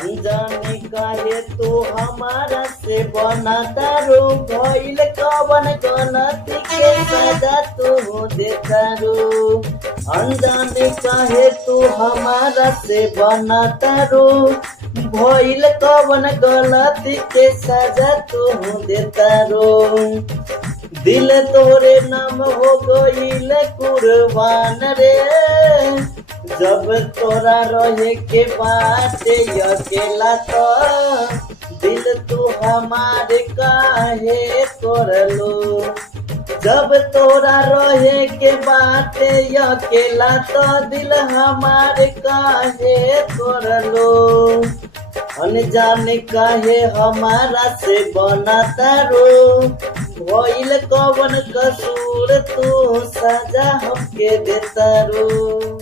अनजाने काहे तू हमारा से बनाता रो, भइल कवन गलती के सजा तू देता रो। अनजाने काहे तू हमारा से बनाता रो, भइल कवन गलती के सजा तू देता रो। दिल तोरे नाम हो गईल कुर्बान रे, जब तोरा रहे के बाटे अकेला तो दिल तू हमारे काहे तोड़लो। जब तोरा रहे के बाटे अकेला तो दिल हमारे काहे तोड़लो। अनजाने काहे हमारा से बनाता रो, भइल कवन कसूर तू सजा हमके देता रो।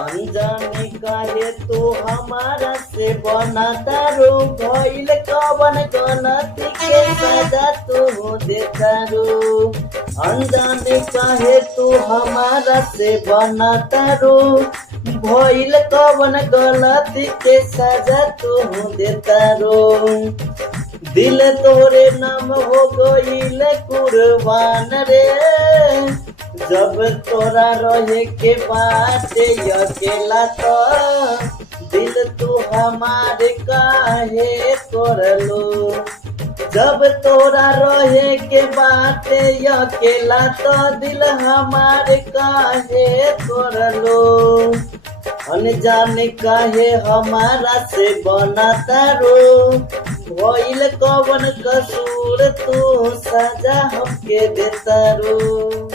अनजाने काहे तू हमारा से बनाता रो, भइल कवन गलती के सजा तू देता रो। अनजाने काहे तू हमारा से बनाता रो, भइल कवन गलती के सजा तू देता रो। दिल तोरे नाम हो गईल कुर्बान रे, जब तोरा रहे के बाटे अकेला तो दिल तू हमारे काहे तोड़लो। जब तोरा रहे के बाटे अकेला तो दिल हमारे काहे तोड़लो। अनजाने काहे हमारा से बनाता रो, भइल कवन कसूर तू सजा हमके देता रो।